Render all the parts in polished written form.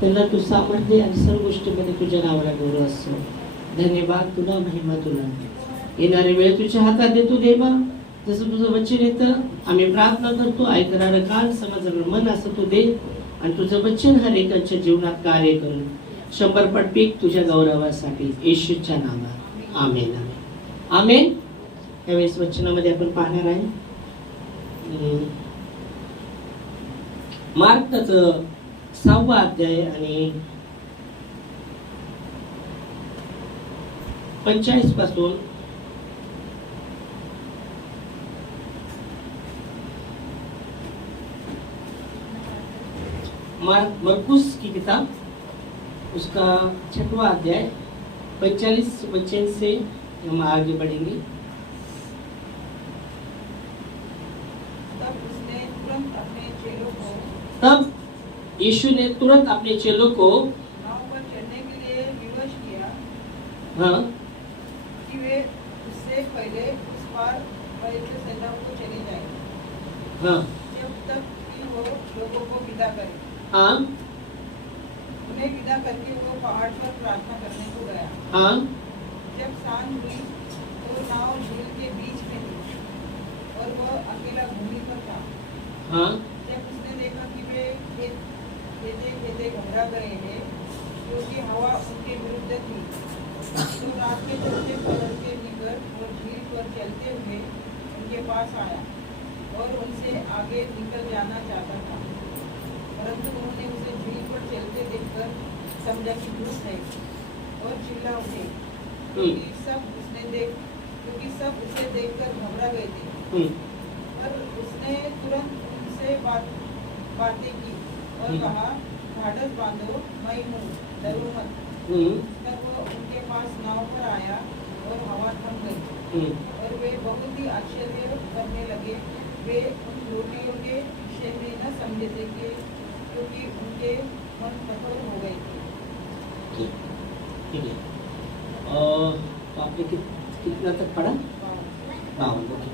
त्यांना तू सामर्थ्य आणि सर्व गोष्टीमध्ये तुझ्या नावाला गौरव असो. धन्यवाद, तुला महिमा तुला. येणारे वेळ तुझ्या हातात देतो देवा. जसं तुझं वचन येतं आम्ही प्रार्थना करतो, ऐकणारं कान समजणारं मन असं तू दे आणि तुझं वचन हर एकाच्या जीवनात कार्य करून 100 पट पीक तुझ्या गौरवासाठी येशूच्या नावात. आमेन आमेन आमेन. यावेळेस वचनामध्ये आपण पाहणार आहे मार्कचं 6वा अध्याय आणि 45 पासून मरकुस की किताब उसका 6वां अध्याय 45 वचन से हम आगे बढ़ेंगे. तब यीशु ने तुरंत अपने चेलों को नाव पर चढ़ने के लिए विवश किया, हाँ कि वे उससे पहले उस पार पवित्र सैलाब को चले जाएं, हाँ जब तक कि वो लोगों को विदा करे. हाँ उन्हें विदा करके वो पहाड़ पर प्रार्थना करने को गया. हाँ जब सांझ हुई तो नाव झील के बीच में थी और वह अकेला भूमि पर था. हाँ जब उसने देखा कि वे खेते खेते घबरा गए हैं क्योंकि हवा उनके विरुद्ध थी, तो रात के चलते पलटते निकल और झील पर चलते हुए उनके पास आया और उनसे आगे निकल जाना चाहता था. परंतु उन्होंने उसे झील पर चलते देखकर समझा कि भूत है और चिल्ला उठे, क्योंकि सब उसे देखकर घबरा गए थे. पर उसने तुरंत उनसे बातें की और कहा, ढाढ़स बांधो, मैं हूँ, डरो मत. तब वो उनके पास नाव पर आया और हवा थम गई और वे बहुत ही आश्चर्य करने लगे. वे उन रोटियों के विषय में न समझे थे क्योंकि उनके मन कठोर हो गए थे. ठीक है. तो आपने कितना तक पढ़ा? 52.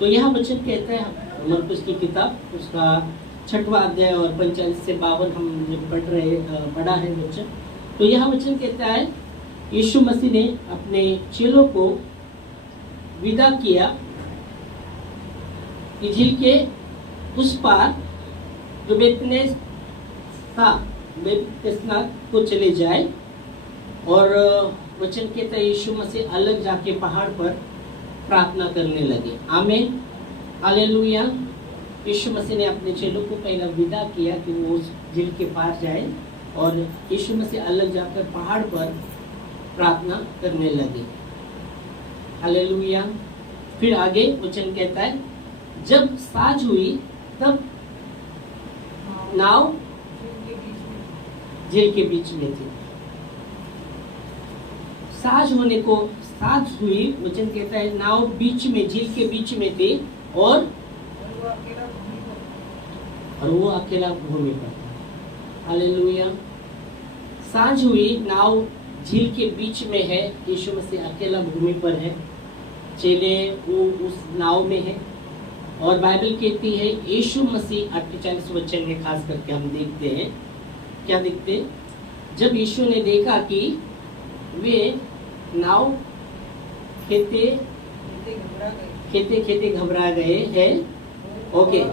तो यहाँ वचन कहता है मरकुस की किताब उसका 6वां अध्याय और 45 से 52 हम जब पढ़ा है वचन. तो यहाँ वचन कहता है यीशु मसीह ने अपने चेलों को विदा किया कि झील के उस पार जो बेतनिस्सा को चले जाए. और वचन कहता है यीशु मसीह अलग जाके पहाड़ पर प्रार्थना करने लगे. आमीन हालेलुया. यीशु मसीह ने अपने चेलों को पहला विदा किया कि वो उस झील के पार जाए और यीशु मसीह अलग जाकर पहाड़ पर प्रार्थना करने लगे. हालेलुया. फिर आगे वचन कहता है जब साँझ हुई तब नाव झील के बीच में थी. साँझ होने को साँझ हुई वचन कहता है नाव बीच में झील के बीच में थी और वो अकेला भूमि पर था. हालेलुया. साँझ हुई नाव झील के बीच में है. यीशु मसीह अकेला भूमि पर है. चेले वो उस नाव में है और बाइबल कहती है यीशु मसीह 48 वचन में खास करके हम देखते हैं क्या देखते हैं. जब यीशु ने देखा कि वे नाव खेते घबरा गए हैं. ओके.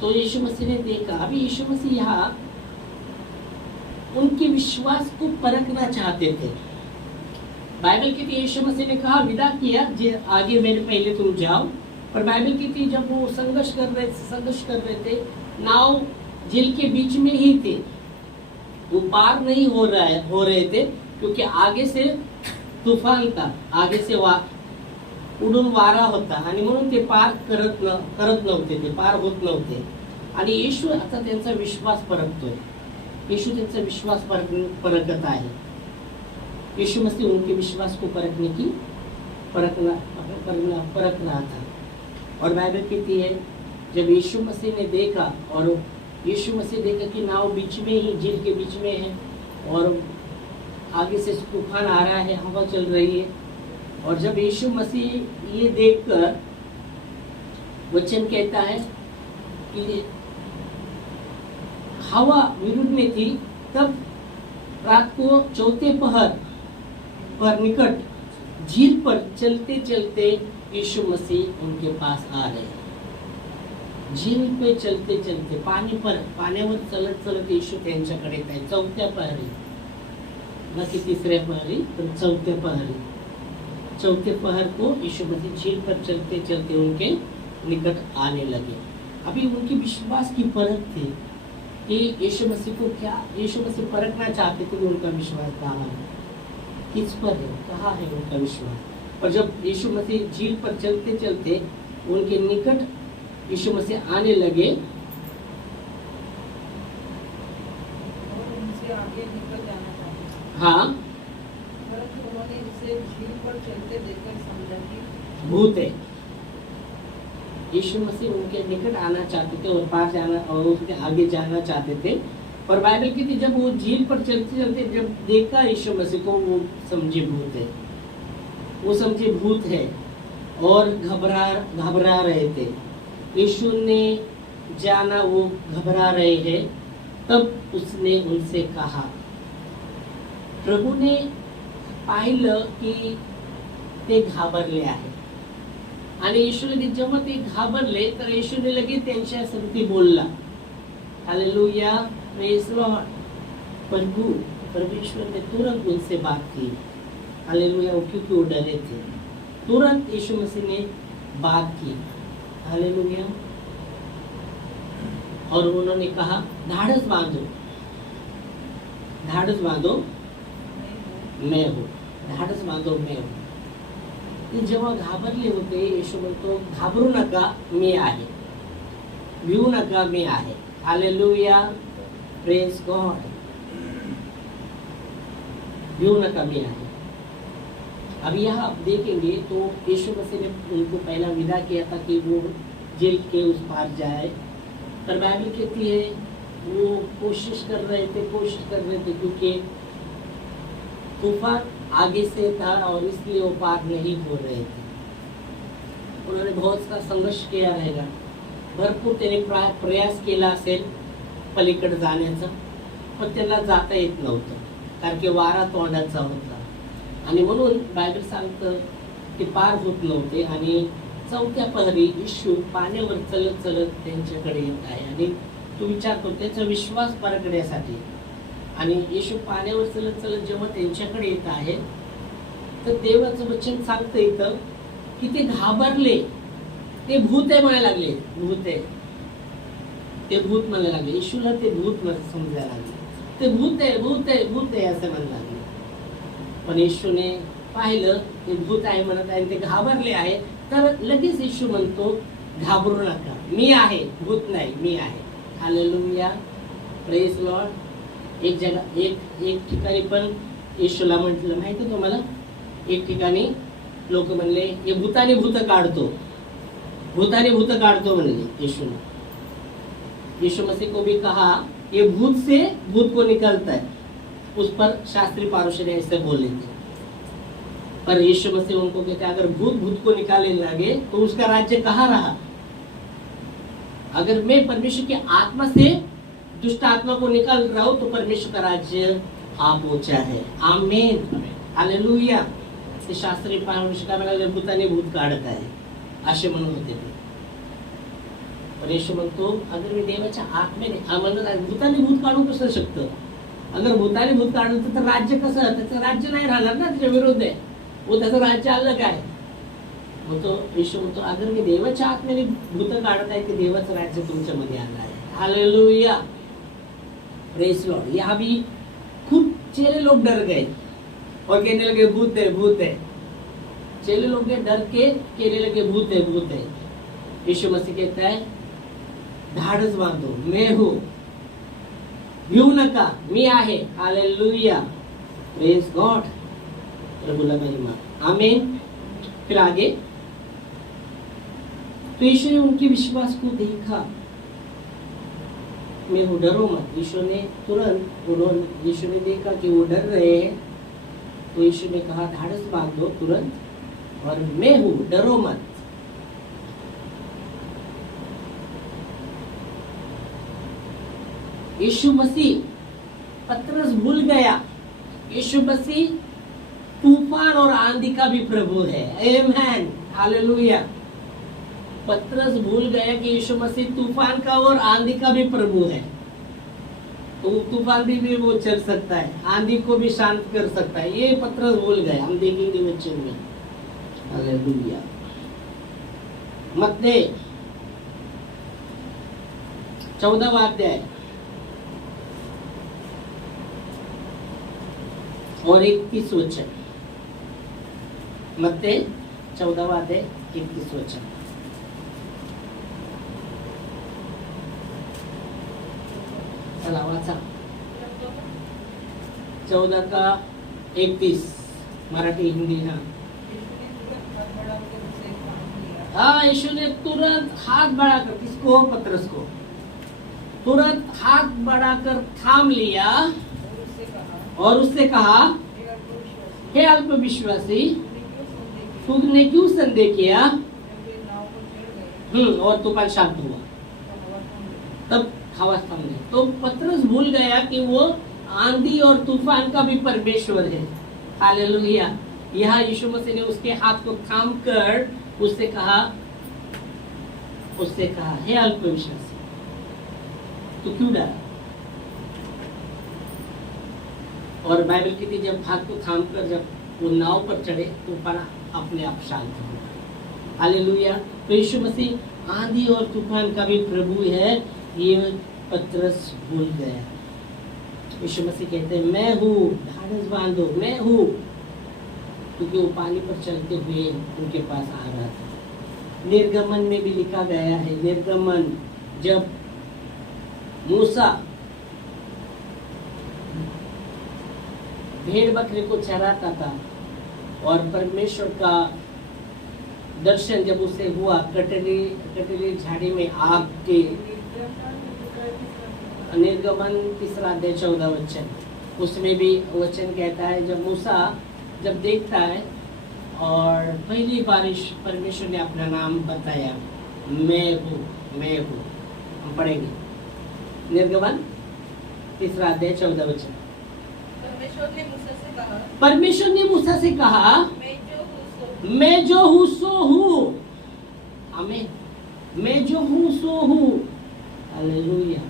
तो यीशु मसीह ने देखा. अभी यीशु मसीह यहाँ उनके विश्वास को परखना चाहते थे. बाइबल कहती है यीशु मसीह ने कहा विदा किया जे आगे मेरे पहले तुम जाओ. पर बाइबल कहती है जब वो संघर्ष कर रहे थे नाव झील के बीच में ही थे. वो पार नहीं हो रहे थे क्योंकि आगे से तुफान था. आगे से उडून वारा होता आणि म्हणून ते पार करत नव्हते. ते पार होत नव्हते. आणि येशू आता त्यांचा विश्वास परखतोय. येशू त्यांचा विश्वास परखत आहे. यीशु मसीह उनके विश्वास को परख रहा था. और बाइबल कहती है जब यीशु मसीह ने देखा और यीशु मसीह देखा कि नाव बीच में ही झील के बीच में है और आगे से तूफान आ रहा है, हवा चल रही है. और जब यीशु मसीह ये देखकर वचन कहता है कि हवा विरुद्ध में थी, तब रात को चौथे पहर पर निकट झील पर चलते चलते यीशु मसीह उनके पास आ गए। झील पे चलते चलते पाण्यावर चलत चलत येशू त्यांच्याकडे येत आहे, चौथ्या पहरी, न कि तीसऱ्या पहरी तर चौथ्या पहरी। चौथे पहर को यीशु मसीह झील पर चलते चलते उनके निकट आने लगे। अभी उनकी विश्वास की परख थी कि यीशु मसीह को क्या, यीशु मसीह परखना चाहते थे कि उनका विश्वास कहाँ है, किस पर है, कहाँ है उनका विश्वास। और जब यीशु मसीह झील पर चलते चलते उनके निकट यीशु मसीह आने लगे और उनसे आगे निकल जाना चाहते, हाँ, परंतु उन्होंने उसे झील पर चलते देखकर समझा कि भूत है। यीशु मसीह उनके निकट आना चाहते थे और पार जाना और उसके आगे जाना चाहते थे, पर बाइबल की थी जब वो झील पर चलते चलते जब देखा यीशु मसीह को, वो समझे भूत है, वो समझे भूत है और घबरा रहे थे। यीशु ने जाना वो घबरा रहे हैं, तब उसने उनसे कहा, प्रभु ने पाहिलं की ते घाबरले आहे आणि येशूने जेव्हा ते घाबरले तर येशूने लगेच त्यांच्या संगती बोलला, हालेलुया, प्रेज लॉर्ड। परमेश्वर ने तुरंत उनसे बात की, हालेलुया, क्योंकि वो डरे थे। तुरंत यीशु मसीह ने बात की, हालेलुया, और उन्होंने कहा, धाड़स बांधो, धाड़स बांधो, मैं हूँ, धाडस बांधो मैं हूँ। ते जेव्हा घाबरले होते, येशू म्हणतो घाबरू नका, मी आहे, भिवू नका, मी आहे, हालेलुया, प्रेज गॉड, भिवू नका, मी आहे। अब यहाँ आप देखेंगे तो यीशु मसीह ने उनको पहला विदा किया था कि वो जेल के उस पार जाए, पर बाइबल कहती है वो कोशिश कर रहे थे क्योंकि तूफान आगे से था और इसलिए वो पार नहीं हो रहे थे। उन्होंने बहुत सा संघर्ष किया रहेगा, भरपूर त्याने प्रयास केला असेल पलीकडे जाण्याचा, पण त्यांना जाता येत नव्हतं, कारण की वारा तोंडाचा होता आणि म्हणून बायबल सांगतं की पार होत नव्हते। आणि चौथ्या पहरी येशू पाण्यावर चलत चलत त्यांच्याकडे येत आहे आणि तो विचारतो त्याचा विश्वास परखण्यासाठी। आणि येशू पाण्यावर चलत चलत जेव्हा त्यांच्याकडे येत आहे तर देवाचं वचन सांगतं इथं की ते घाबरले, ते भूत आहे म्हणायला लागले, भूत आहे, ते भूत म्हणायला लागले, येशूला ते भूत समजायला लागले, ते भूत आहे, भूत आहे, भूत आहे असं म्हणायला लागले। पण येशूने पाहिलं ते भूत आहे म्हणत आहे, ते घाबरले आहे, तर लगेच येशू म्हणतो घाबरू नका, मी आहे, भूत नाही, मी आहे, हालेलुया, प्रेज लॉर्ड। एक ठिकाणी पण येशूला म्हटलं माहिती तुम्हाला, एक ठिकाणी लोक म्हणले ये भूताने भूत काढतो, भूताने भूत काढतो म्हणले येशूने। यीशु मसीह को भी कहा ये भूत से भूत को निकलता है, उस पर शास्त्री पारुषी ऐसे बोले थे। पर यीशु मसीह उनको कहते अगर भूत को निकालने लगे तो उसका राज्य कहाँ रहा। अगर मैं परमेश्वर की आत्मा से दुष्ट आत्मा को निकाल रहा हूं तो परमेश्वर का राज्य आ पहुंचा है, आमीन, हालेलुया। ते शास्त्री पारुषी का म्हणाले भूताने भूत काढत आहे असे म्हणत होते ते। पण येशू म्हणतो अगर मी देवाच्या आत्म्याने म्हणत भूताने भूत काढू कसं शकतं, अगर भूताने भूत काढलं तर राज्य कसं, त्याचं राज्य नाही राहणार ना, त्याच्या विरोध आहे, वो त्याचं राज्य अलग आहे। म्हणतो येशू म्हणतो अगर मी देवाच्या आत्म्याने भूत काढत आहे ते देवाचं राज्य तुमच्यामध्ये आलं आहे, हालेलुया, प्रेज लॉर्ड। यहाँ भी खूब चेले लोग डर गए और कहने लगे भूत है, भूत है। चेले लोग डर के कहने लगे भूत है, भूत है। यीशु मसीह कहता है धाडस बांधो, मैं हूं, भिवू नका, मी आहे, हालेलुया, प्रेज गॉड, प्रभुला महिमा, आमीन। फिर आगे तो यीशु ने उनके विश्वास को देखा, मैं हूं, डरो मत। यीशु ने तुरंत यीशु ने देखा कि वो डर रहे हैं, तो यीशु ने कहा धाडस बांधो तुरंत, और मैं हूं, डरो मत। यीशु मसीह, पतरस भूल गया यीशु मसीह तूफान और आंधी का भी प्रभु है। आमेन, हालेलुया। पतरस भूल गया कि यीशु मसीह तूफान का और आंधी का भी प्रभु है। तो तूफान भी वो चल सकता है, आंधी को भी शांत कर सकता है। ये पतरस भूल गया, हम देखेंगे वचन में। हालेलुया। मत्ती 14वां अध्याय और 31 वचन। मत्ती 14वां अध्याय 31 वचन। चला वाचा। 14 का 31 मराठी हिंदी। हाँ, यीशु ने तुरंत हाथ बढ़ाकर, किसको? पतरस को तुरंत हाथ बढ़ाकर थाम लिया और उससे कहा, हे अल्पविश्वासी, तुमने क्यों संदेह किया? और तूफान शांत हुआ, तब हवा थम गई। तो पतरस भूल गया कि वो आंधी और तूफान का भी परमेश्वर है। हालेलुया। यहाँ यीशु मसीह ने उसके हाथ को थाम कर उससे कहा, हे अल्पविश्वासी, तू क्यों डरा? और बाइबल कहती है जब हाथ को थाम कर जब वो नाव पर चढ़े तो तूफान अपने आप शांत हो गया। हालेलुया। तो यीशु मसीह आंधी और तूफान का भी प्रभु है, ये पतरस भूल गया। यीशु मसीह कहते हैं, मैं हूँ, ढाढ़स बांधो, मैं हूँ, क्योंकि वो पानी पर चलते हुए उनके पास आ रहा था। निर्गमन में भी लिखा गया है, निर्गमन जब मूसा भेड़ बकरे को चराता था और परमेश्वर का दर्शन जब उसे हुआ, कटरी झाड़ी में आग के, निर्गमन 3 अध्याय 14 वचन, उसमें भी वचन कहता है जब मूसा जब देखता है और पहली बारिश परमेश्वर ने अपना नाम बताया, मैं हूँ, मैं हूँ। हम पढ़ेंगे निर्गमन 3 अध्याय 14 वचन। परमेश्वर ने मूसा से कहा, मैं जो हूँ सो हूँ। आमीन। मैं जो हूँ सो हूँ। हालेलुया।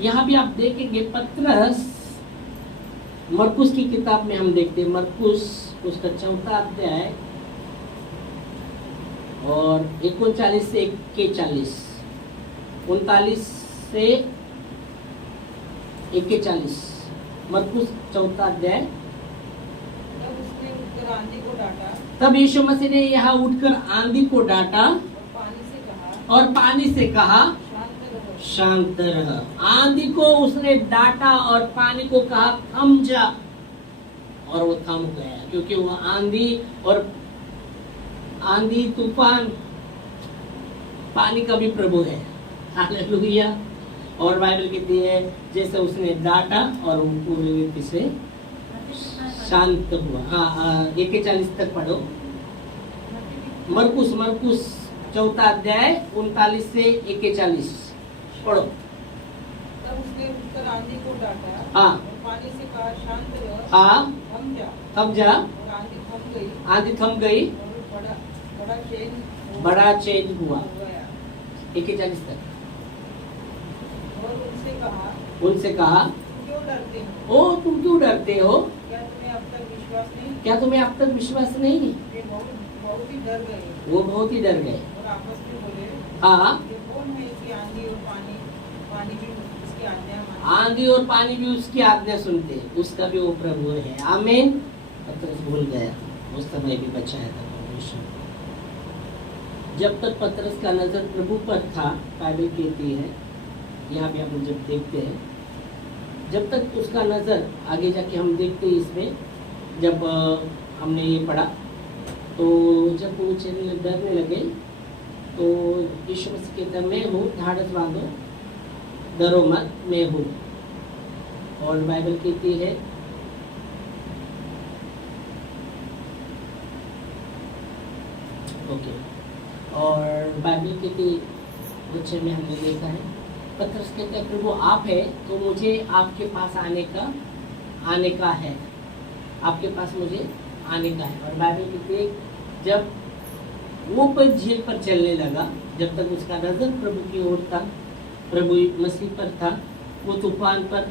यहाँ भी आप देखेंगे पतरस, मरकुस की किताब में हम देखते हैं, मरकुस उसका 4 अध्याय और 39 से 41, 39 से 41, मरकुस 4 अध्याय। तब उसने उठकर आंधी को डांटा, तब यीशु मसीह ने यहाँ उठकर आंधी को डांटा और पानी से कहा, शांत रह। आंधी को उसने डांटा और पानी को कहा, थम जा, और वो थम गया, क्योंकि वो आंधी तूफान पानी का भी प्रभु है। हालेलुया। और बाइबल कहती है जैसे उसने डांटा और वो पूरी रीति से शांत हुआ। हाँ, 41 तक पढ़ो। मरकुस 4 अध्याय 39 से 41 पढ़ो। तब उसने उठकर आंधी को डांटा, हाँ, और पानी से कहा, शांत रह, हाँ, थम जा, और आंधी थम गई, और बड़ा चेंज हुआ। 41 तक। और उनसे कहा, क्यों डरते हो? ओ तुम क्यों डरते हो? क्या तुम्हें अब तक विश्वास नहीं? वे बहुत ही डर गए। वो बहुत ही डर गए और आपस में बोले, हाँ, ये कौन है कि आंधी और पानी भी उसकी आज्ञा मानते? आंधी और पानी भी उसकी आज्ञा सुनते, उसका भी वो प्रभु है। आमीन। पतरस भूल गया, उस समय भी बचाया था परमेश्वर। जब तक पतरस का नजर प्रभु पर था, बाइबल कहती है, यहाँ भी हम जब देखते हैं, जब तक उसका नजर, आगे जाके हम देखते हैं इसमें, जब हमने ये पढ़ा, तो जब वो चेले डरने लगे तो यीशु मसीह कहता है, मैं हूँ, ढाढ़स बांधो, डरो मत, मैं हूँ। और बाइबल कहती है ओके। और बाइबल के भी वचन में हमने देखा है, पतरस कहते हैं प्रभु आप है तो मुझे आपके पास आने का है, आपके पास मुझे आने का है। और बाइबल कहती है जब वो पर झील पर चलने लगा, जब तक उसका नजर प्रभु की ओर था, प्रभु मसीह पर था, वो तूफान पर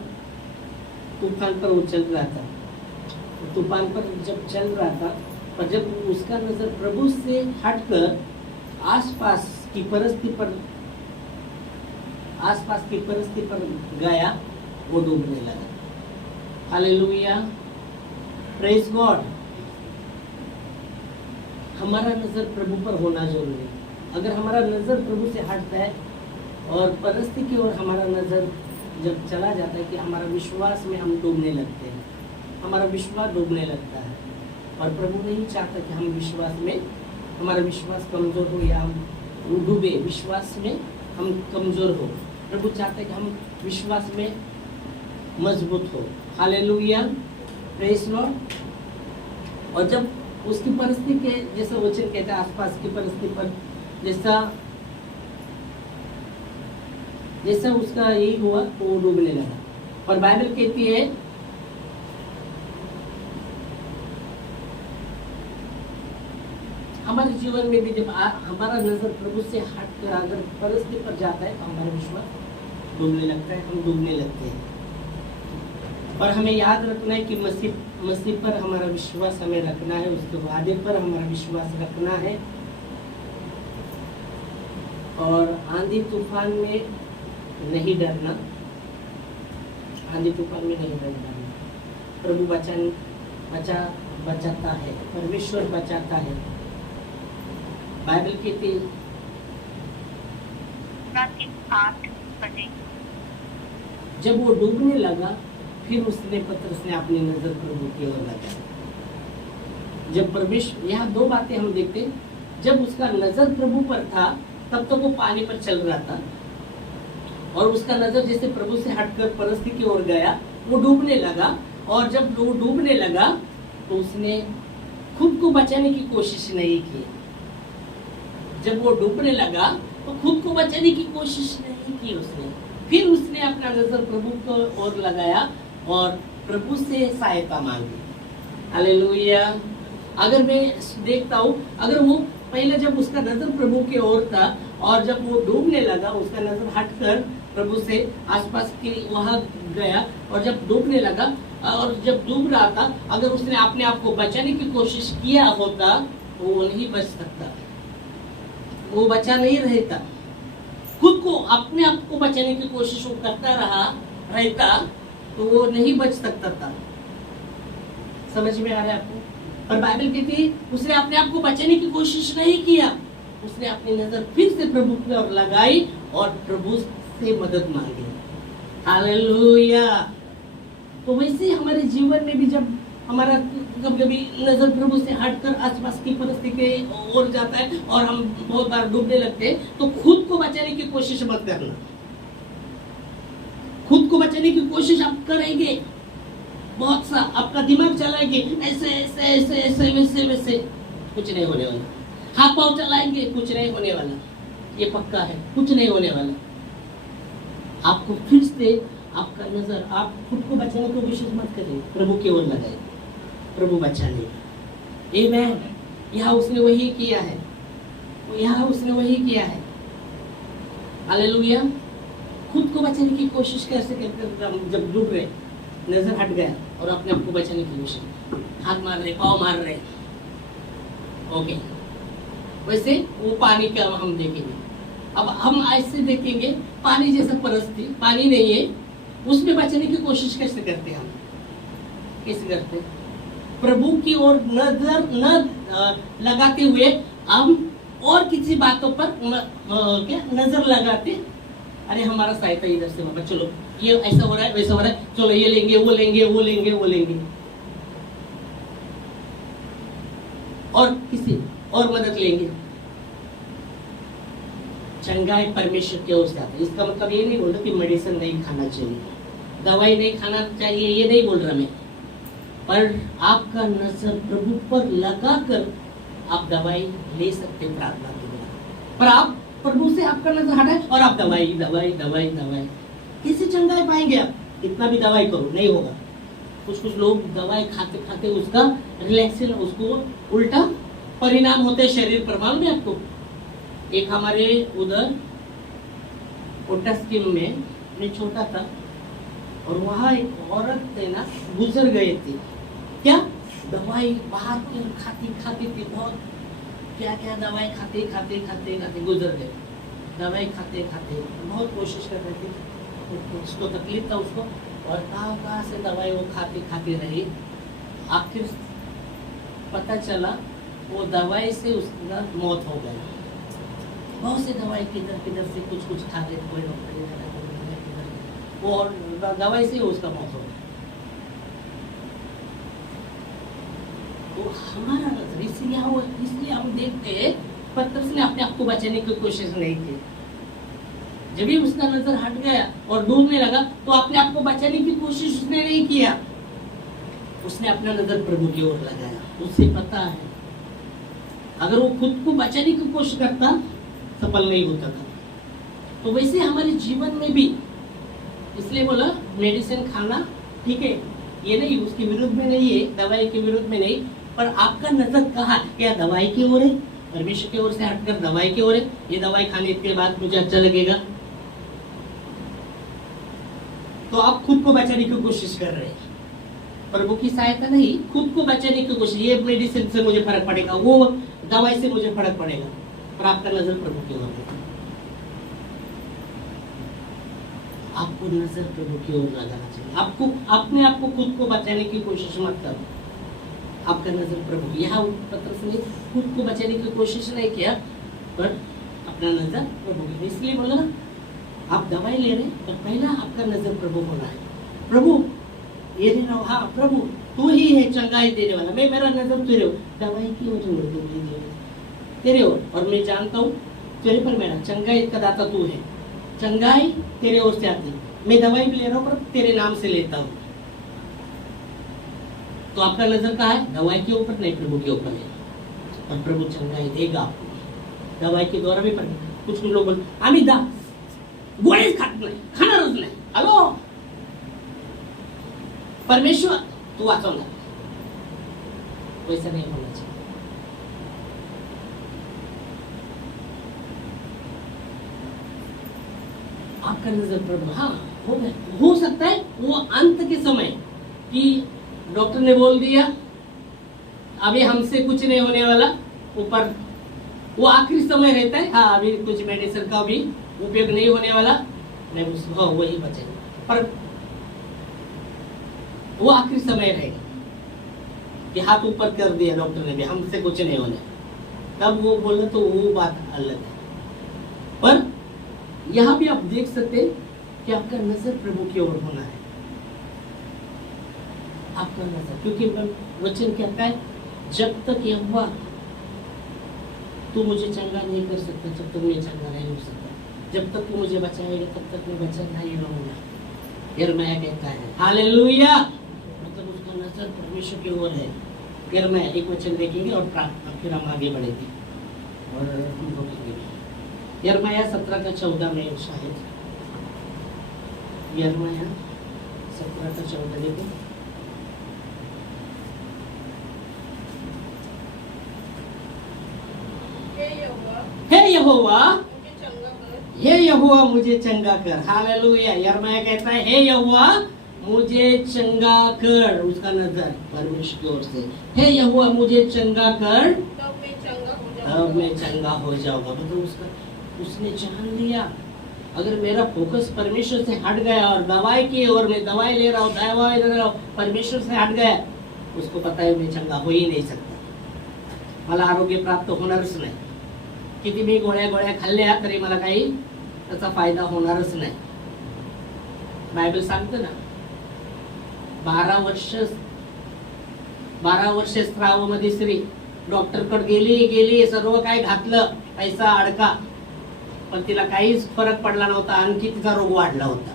वो चल रहा था। तूफान पर जब चल रहा था, पर जब उसका नजर प्रभु से हटकर आसपास की परिस्थिति पर गया, वो डूबने लगा। Hallelujah, praise God. हमारा नजर प्रभु पर होना जरूरी है। अगर हमारा नजर प्रभु से हटता है और परिस्थिति की ओर हमारा नजर जब चला जाता है कि हमारा विश्वास में हम डूबने लगते हैं, हमारा विश्वास डूबने लगता है। और प्रभु नहीं चाहता कि हम विश्वास में, हमारा विश्वास कमजोर हो या हम डूबे, विश्वास में हम कमजोर हो। प्रभु चाहता है कि हम विश्वास में मजबूत हो। Hallelujah, praise Lord. और जब उसकी परिस्थिति के जैसा वचन कहते हैं, आसपास की परिस्थिति पर जैसा उसका यही हुआ, वो डूबने लगा। और बाइबल कहती है हमारे जीवन में भी जब हमारा नजर प्रभु से हटकर अगर परिस्थिति पर जाता है तो हमारा विश्वास डूबने लगता है, हम डूबने लगते हैं। और हमें याद रखना है कि मसीह पर हमारा विश्वास हमें रखना है, उसके वादे पर हमारा विश्वास रखना है। और आंधी तूफान में नहीं डरना, आंधी तूफान में नहीं डरना। प्रभु बचाता है, परमेश्वर बचाता है। बाइबल कहती है 8 बजे जब वो डूबने लगा, फिर पतरस ने अपनी नजर प्रभु की ओर लगाई। जब परमेश्वर, यहाँ दो बातें हम देखते हैं, जब उसका नजर प्रभु पर था तब तक वो पानी पर चल रहा था, और उसका नजर जैसे प्रभु से हटकर परिस्थिति की ओर गया, वो डूबने लगा। और जब वो डूबने लगा तो उसने खुद को बचाने की कोशिश नहीं की। जब वो डूबने लगा तो खुद को बचाने की कोशिश नहीं की उसने। फिर उसने अपना नजर प्रभु को ओर लगाया और प्रभु से सहायता मांगी। हालेलुया। अगर मैं देखता हूँ, अगर वो पहले जब उसका नजर प्रभु की ओर था और जब वो डूबने लगा, उसका नजर हटकर प्रभु से आसपास के वहां गया, और जब डूबने लगा और जब डूब रहा था, अगर उसने अपने आप को बचाने की कोशिश किया होता तो वो नहीं बच सकता, वो बचा नहीं रहता। खुद को, अपने आप को बचाने की कोशिश वो करता रहता तो वो नहीं बच सकता था। समझ में आ रहा है आपको? पर बाइबल कहती है उसने अपने आप को बचाने की कोशिश नहीं किया, उसने अपनी नजर फिर से प्रभु की ओर लगाई और प्रभु से मदद मांगी। हालेलुया। तो वैसे हमारे जीवन में भी जब हमारा कभी नजर प्रभु से हटकर आसपास की परिस्थिति की ओर जाता है और हम बहुत बार डूबने लगते हैं, तो खुद को बचाने की कोशिश मत करना। खुद को बचाने की कोशिश आप करेंगे, बहुत सा आपका दिमाग चलाएंगे, ऐसे ऐसे ऐसे ऐसे वैसे वैसे, कुछ नहीं होने वाला। हाथ पांव चलाएंगे, कुछ नहीं होने वाला, ये पक्का है, कुछ नहीं होने वाला। आपको फिर से आपका नजर, आप खुद को बचाने की कोशिश मत करिए, प्रभु की ओर लगाइए, प्रभु बचा ले। आमेन। यहाँ उसने वही किया है, यहाँ उसने वही किया है। हालेलुया। खुद को बचाने की कोशिश कैसे करते, जब डूब रहे, नजर हट गया और अपने आप को बचाने की कोशिश, हाथ मार रहे, पाँव मार रहे। ओके, वैसे वो पानी का हम देखेंगे। अब हम ऐसे देखेंगे, पानी जैसा परिस्थिति, पानी नहीं है, उसमें बचने की कोशिश कैसे करते हैं हम? कैसे करते हैं? प्रभु की ओर नजर न लगाते हुए हम और किसी बातों पर क्या नजर लगाते, अरे हमारा सहायता इधर से बाबा, चलो ये ऐसा हो रहा है, वैसा हो रहा है, चलो ये लेंगे, वो लेंगे, वो लेंगे, वो लेंगे, और किसी और मदद लेंगे। चंगाई परमेश्वर की ओर से आती है। इसका मतलब ये नहीं बोल रहा कि मेडिसिन नहीं खाना चाहिए, दवाई नहीं खाना चाहिए, ये नहीं बोल रहा मैं, पर आपका नजर प्रभु पर लगाकर आप दवाई ले सकते हैं प्रार्थना के बिना, पर आप प्रभु से आपका नजर हटाए और आप दवाई दवाई दवाई दवाई, कैसे चंगाई पाएंगे आप? कितना भी दवाई करो नहीं होगा। कुछ लोग दवाई खाते खाते उसका रिलैक्सेशन, उसको उल्टा परिणाम होते शरीर पर। मालूम है आपको, एक हमारे उधर ओटा स्कीम में, मैं छोटा था और वहां एक औरत थे ना, गुजर गए थे। क्या? दवाई बाहर की खाती खाती थी, बहुत क्या क्या दवाई खाते खाते खाते खाते गुजर गए। दवाई खाते खाते बहुत कोशिश कर रहे थे, उसको तकलीफ था उसको, और कहाँ से दवाई वो खाती खाती रही। आखिर पता चला वो दवाई से उसका मौत हो गई। बहुत से दवाई किधर किधर से कुछ कुछ खा गए, कोई डॉक्टर ने कहा, वो और दवाई से उसका मौत हो गई। तो हमारा नजर इसलिए हम देखते हैं पतरस ने अपने आप को बचाने की कोशिश नहीं की। जब भी उसका नजर हट गया और डूबने लगा तो अपने आप को बचाने की कोशिश उसने नहीं किया, उसने अपना नजर प्रभु की ओर लगाया। उसे पता है अगर वो खुद को बचाने की कोशिश करता सफल नहीं होता था। तो वैसे हमारे जीवन में भी, इसलिए बोला मेडिसिन खाना ठीक है, ये नहीं उसके विरुद्ध में नहीं है, दवाई के विरुद्ध में नहीं, पर आपका नजर कहाँ है? क्या दवाई की ओर है? परमेश्वर की ओर से हटकर दवाई की ओर है? ये दवाई खाने के बाद मुझे अच्छा लगेगा, तो आप खुद को बचाने की कोशिश कर रहे हैं। प्रभु की सहायता नहीं, खुद को बचाने की कोशिश। ये मेडिसिन से मुझे फर्क पड़ेगा, वो दवाई से मुझे फर्क पड़ेगा, पर आपका नजर प्रभु की ओर है। आपको नजर प्रभु की ओर लगाना चाहिए। आपको अपने आप को खुद को बचाने की कोशिश मत करो, आपका नजर प्रभु। यहाँ पतरस ने खुद को बचाने की कोशिश नहीं किया, पर अपना नजर प्रभु की। इसलिए बोला ना, आप दवाई ले रहे हैं, तो पहला आपका नजर प्रभु होना है। प्रभु ये नहीं रहो, हाँ प्रभु तू ही है चंगाई देने वाला, मैं मेरा नजर तेरे ओर, दवाई की ओर तेरे ओर, और मैं जानता हूँ तेरे पर मेरा चंगाई का दाता तू है। चंगाई तेरे ओर से आती, मैं दवाई भी ले रहा हूँ पर तेरे नाम से लेता हूँ। तो आपका नजर कहाँ है? दवाई के ऊपर नहीं, प्रभु के ऊपर है, और प्रभु चंगाई देगा आपको। दवाई के द्वारा भी कुछ लोग बोलते आम्ही गोळ्या खात नाही, खाणारच नाही। हॅलो परमेश्वर तू वाचवणार, वैसा नहीं होना चाहिए। आपका नजर प्रभु, हाँ हो सकता है वो अंत के समय कि डॉक्टर ने बोल दिया अभी हमसे कुछ नहीं होने वाला, ऊपर वो आखिरी समय रहता है, हाँ अभी कुछ मेडिसिन का भी उपयोग नहीं होने वाला, नहीं उसको वही बचेगा, पर वो आखिरी समय रहेगा कि हाथ ऊपर कर दिया डॉक्टर ने भी, हमसे कुछ नहीं होने, तब वो बोला तो वो बात अलग है। पर यहाँ भी आप देख सकते हैं कि आपका नजर प्रभु की ओर होना है, आपका नजर, क्योंकि वचन कहता है जब तक यहोवा तू मुझे चंगा नहीं कर सकता, जब तक मैं चंगा नहीं हो सकता, जब तक तू मुझे बचाएगा तब तक मैं बचा नहीं रहूंगा। यिर्मयाह कहता है, हालेलुया, मतलब उसका नजर परमेश्वर की ओर है। यिर्मयाह एक वचन देखेंगे और प्रार्थना, फिर हम आगे बढ़ेंगे और हम रोकेंगे। यिर्मयाह 17:14 में शायद, यिर्मयाह 17:14 देखो। हे यहोवा, हे यहोवा मुझे चंगा कर। हालेलुया। यिर्मयाह कहता है हे यहोवा मुझे चंगा कर, उसका नजर परमेश्वर की ओर से, हे यहोवा मुझे चंगा कर, तब मैं चंगा हो जाऊंगा। मतलब उसने जान लिया अगर मेरा फोकस परमेश्वर से हट गया और दवाई की ओर, मैं दवाई ले रहा हूँ, परमेश्वर से हट गया, उसको पता है मैं चंगा हो ही नहीं सकता, मला आरोग्य प्राप्त होणारच नाही। किती मी गोळ्या खाल्ल्या तरी मला काही त्याचा फायदा होणारच नाही। बायबल सांगतं ना 12 वर्ष स्त्रावामध्ये स्त्री डॉक्टरकडे गेली, सर्व काय घातलं, पैसा अडका, पण तिला काहीच फरक पडला नव्हता, आणखी तिचा रोग वाढला होता।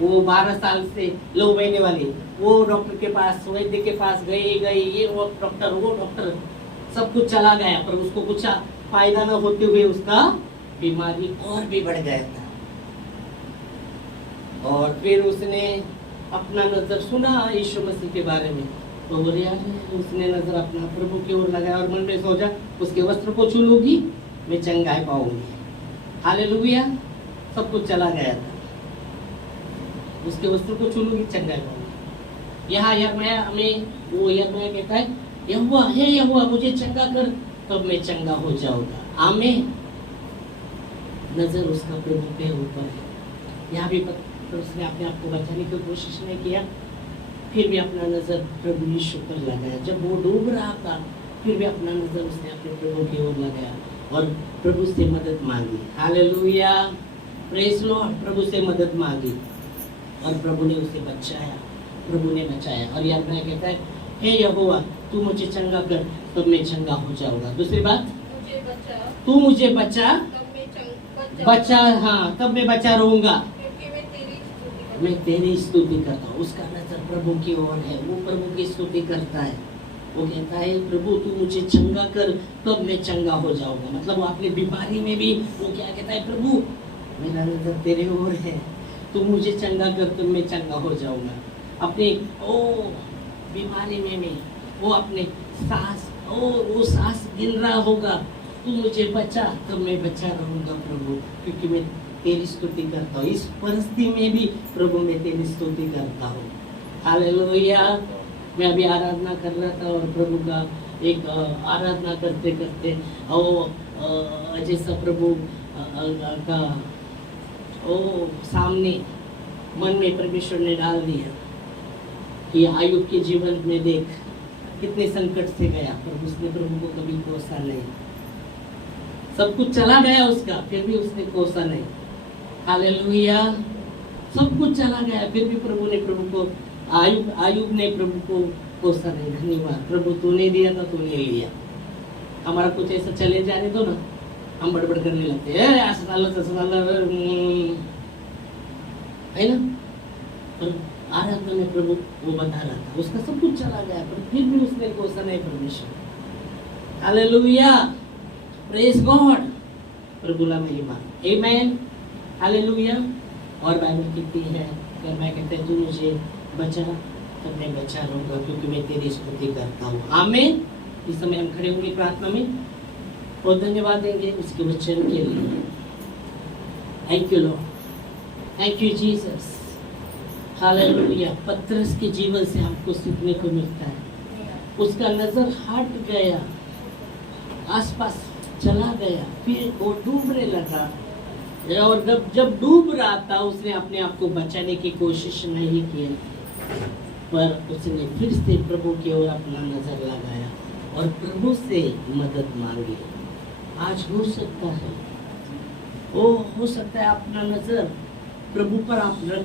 वो 12 साल से लो बहने वाली, वो डॉक्टर के पास, वैद्य के पास गई, ये वो डॉक्टर सब कुछ चला गया, पर उसको कुछ फायदा न होते हुए उसका बीमारी और भी बढ़ गया था। और फिर उसने अपना नजर सुना यीशु मसीह के बारे में, तो बोले यार, उसने नजर अपना प्रभु की ओर लगाया और मन में सोचा उसके वस्त्र को छू लूंगी मैं चंगाई पाऊंगी। हालेलुया। सब कुछ चला गया था, उसके वस्त्र को छू लूंगी चंगाई पाऊंगी। यहाँ यिर्मयाह में वो यिर्मयाह कहता है, यहोवा मुझे चंगा कर तब मैं चंगा हो जाऊंगा। आमीन। नजर उसका प्रभु के ऊपर है। यहाँ भी तो उसने अपने आप को बचाने की कोशिश नहीं किया, फिर भी अपना नजर प्रभु यीशु पर लगाया। जब वो डूब रहा था फिर भी अपना नजर उसने अपने प्रभु की ओर लगाया और प्रभु से मदद मांगी। Hallelujah, praise Lord. प्रभु से मदद मांगी और प्रभु ने उसे बचाया, प्रभु ने बचाया। और यिर्मयाह कहता है, हे यहोवा तू मुझे चंगा कर तब मैं चंगा हो जाऊंगा। दूसरी बात, तू मुझे बचा हाँ तब मैं बचा रहूंगा, मैं तेरी स्तुति करता हूँ। उसका नजर प्रभु की ओर है, वो प्रभु की स्तुति करता है। वो कहता है, प्रभु तू मुझे चंगा कर तब मैं चंगा हो जाऊंगा। मतलब वो अपनी बीमारी में भी वो क्या कहता है, प्रभु मेरा नजर तेरे ओर है, तू मुझे चंगा कर तब मैं चंगा हो जाऊंगा। अपने बीमारी में भी वो अपने वो सांस गिन रहा होगा, तू मुझे बचा तब मैं बचा रहूंगा प्रभु, क्योंकि मैं तेरी स्तुति करता हूँ। इस परिस्थिति में भी प्रभु मैं तेरी स्तुति करता हूँ। हालेलुया। मैं अभी आराधना कर रहा था और प्रभु का एक आराधना करते करते जैसा प्रभु का सामने मन में परमेश्वर ने डाल दिया कि आयुब के जीवन में देख कितने संकट से गया, पर उसने प्रभु को कभी कोसा नहीं। सब कुछ चला गया उसका, फिर भी उसने कोसा नहीं। हालेलुया। सब कुछ चला गया फिर भी प्रभु को आयुब ने प्रभु को कोसा नहीं। धन्यवाद प्रभु, तूने दिया था तूने लिया। हमारा कुछ ऐसा चले जाने दो ना, हम बड़बड़ करने लगते हैं, है ना। पर आराधना में प्रभु वो बता रहा था उसका सब कुछ चला गया, पर फिर भी उसने कोसा नहीं परमेश्वर। Hallelujah, praise God. प्रभु ला महिमा, आमेन, हालेलुया। और बाइबल कहती है, अगर मैं कहते हैं तू मुझे बचा तब मैं बचा रहूंगा, क्योंकि मैं तेरी स्तुति करता हूँ। आमीन। इस समय हम खड़े होंगे प्रार्थना में और धन्यवाद देंगे उसके वचन के लिए। Thank you Lord, thank you Jesus. Hallelujah. पतरस के जीवन से हमको सीखने को मिलता है, उसका नजर हट गया, आसपास चला गया, फिर वो डूबने लगा। और जब डूब रहा था उसने अपने आप को बचाने की कोशिश नहीं की, पर उसने फिर से प्रभु की ओर अपना नजर लगाया और प्रभु से मदद मांगी। आज हो सकता है अपना नजर प्रभु पर आप